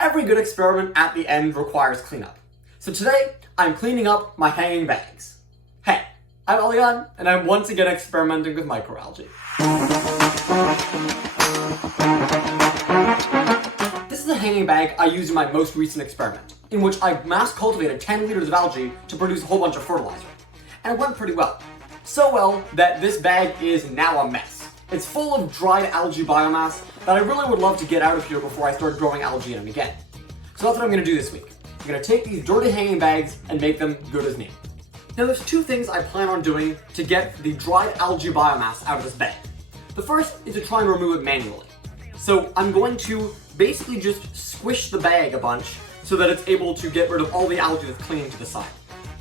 Every good experiment at the end requires cleanup. So today, I'm cleaning up my hanging bags. Hey, I'm Elian, and I'm once again experimenting with microalgae. This is a hanging bag I used in my most recent experiment, in which I mass cultivated 10 liters of algae to produce a whole bunch of fertilizer. And it went pretty well. So well that this bag is now a mess. It's full of dried algae biomass that I really would love to get out of here before I start growing algae in them again. So that's what I'm going to do this week. I'm going to take these dirty hanging bags and make them good as new. Now there's two things I plan on doing to get the dried algae biomass out of this bag. The first is to try and remove it manually. So I'm going to basically just squish the bag a bunch so that it's able to get rid of all the algae that's clinging to the side.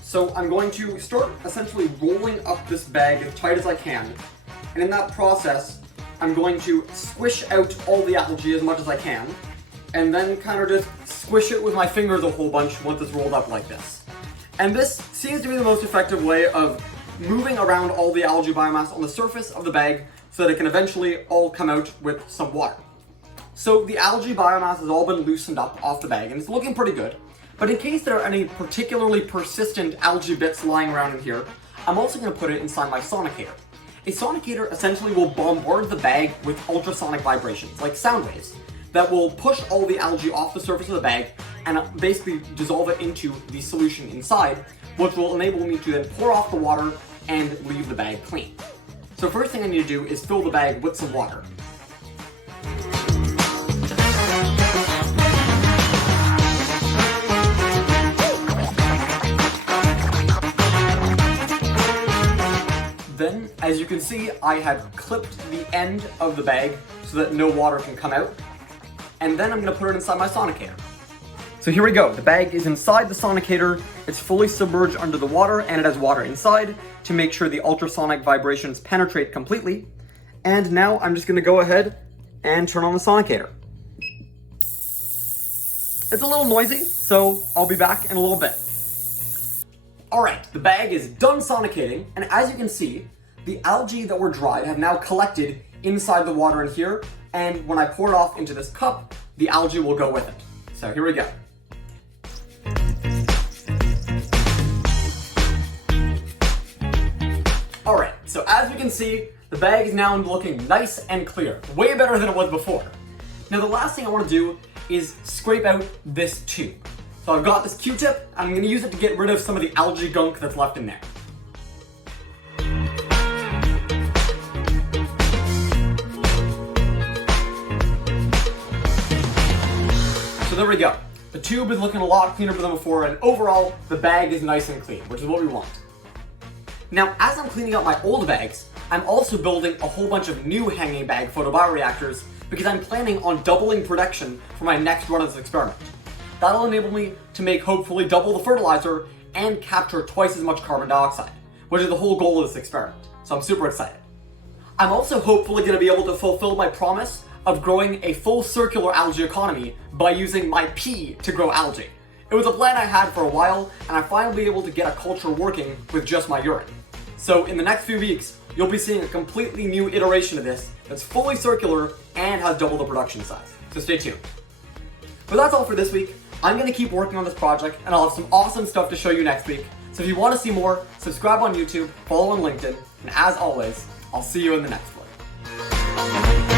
So I'm going to start essentially rolling up this bag as tight as I can. And in that process, I'm going to squish out all the algae as much as I can, and then kind of just squish it with my fingers a whole bunch once it's rolled up like this. And this seems to be the most effective way of moving around all the algae biomass on the surface of the bag so that it can eventually all come out with some water. So the algae biomass has all been loosened up off the bag, and it's looking pretty good. But in case there are any particularly persistent algae bits lying around in here, I'm also going to put it inside my sonicator. A sonicator essentially will bombard the bag with ultrasonic vibrations, like sound waves, that will push all the algae off the surface of the bag and basically dissolve it into the solution inside, which will enable me to then pour off the water and leave the bag clean. So first thing I need to do is fill the bag with some water. Then, as you can see, I have clipped the end of the bag so that no water can come out. And then I'm going to put it inside my sonicator. So here we go. The bag is inside the sonicator. It's fully submerged under the water, and it has water inside to make sure the ultrasonic vibrations penetrate completely. And now I'm just going to go ahead and turn on the sonicator. It's a little noisy, so I'll be back in a little bit. Alright, the bag is done sonicating, and as you can see, the algae that were dried have now collected inside the water in here, and when I pour it off into this cup, the algae will go with it. So here we go. Alright, so as you can see, the bag is now looking nice and clear, way better than it was before. Now the last thing I want to do is scrape out this tube. So I've got this Q-tip, and I'm going to use it to get rid of some of the algae gunk that's left in there. So there we go. The tube is looking a lot cleaner than before, and overall, the bag is nice and clean, which is what we want. Now, as I'm cleaning up my old bags, I'm also building a whole bunch of new hanging bag photobioreactors because I'm planning on doubling production for my next run of this experiment. That'll enable me to make hopefully double the fertilizer and capture twice as much carbon dioxide, which is the whole goal of this experiment. So I'm super excited. I'm also hopefully going to be able to fulfill my promise of growing a full circular algae economy by using my pee to grow algae. It was a plan I had for a while, and I'm finally able to get a culture working with just my urine. So in the next few weeks, you'll be seeing a completely new iteration of this that's fully circular and has double the production size. So stay tuned. But that's all for this week. I'm going to keep working on this project, and I'll have some awesome stuff to show you next week. So if you want to see more, subscribe on YouTube, follow on LinkedIn, and as always, I'll see you in the next one.